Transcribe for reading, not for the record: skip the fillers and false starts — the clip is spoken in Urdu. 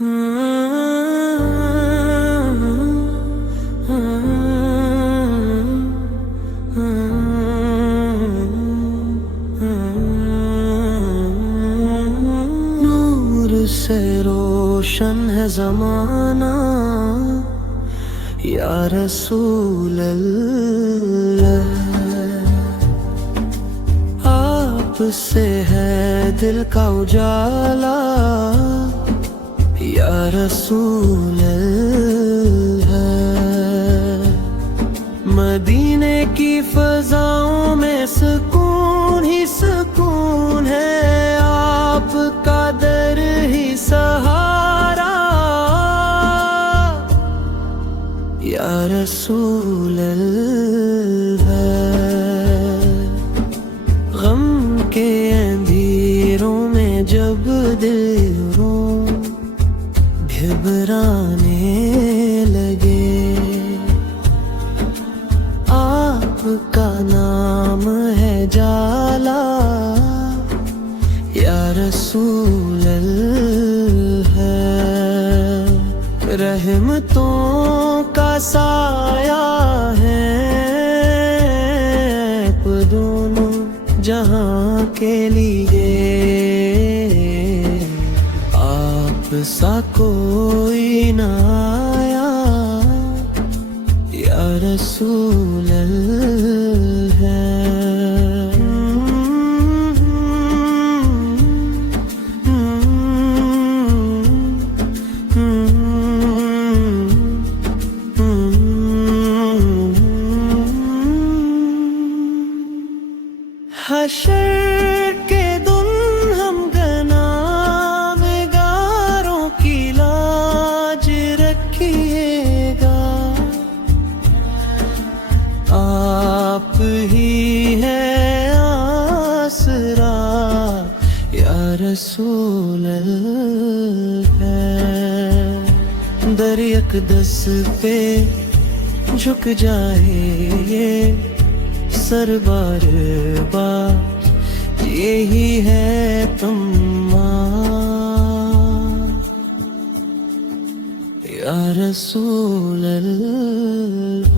نور سے روشن ہے زمانہ یا رسول اللہ، آپ سے ہے دل کا اجالا یا رسول اللہ۔ مدینے کی فضاؤں میں سکون ہی سکون ہے، آپ کا در ہی سہارا یا رسول اللہ۔ غم کے اندھیروں میں جب دل گھبرانے لگے، آپ کا نام ہے جالا یا رسول اللہ۔ رحمتوں کا سایہ ہے دونوں جہاں کے لیے، آپ سا کوئی نہ آیا یا رسول اللہ۔ حشر کے دن ہم گناہگاروں کی لاج رکھیے گا، آپ ہی ہے آسرا یا رسول اللہ۔ در اقدس پہ جھک جائے یہ سر بار بار، یہی ہے تمام یا رسول اللہ۔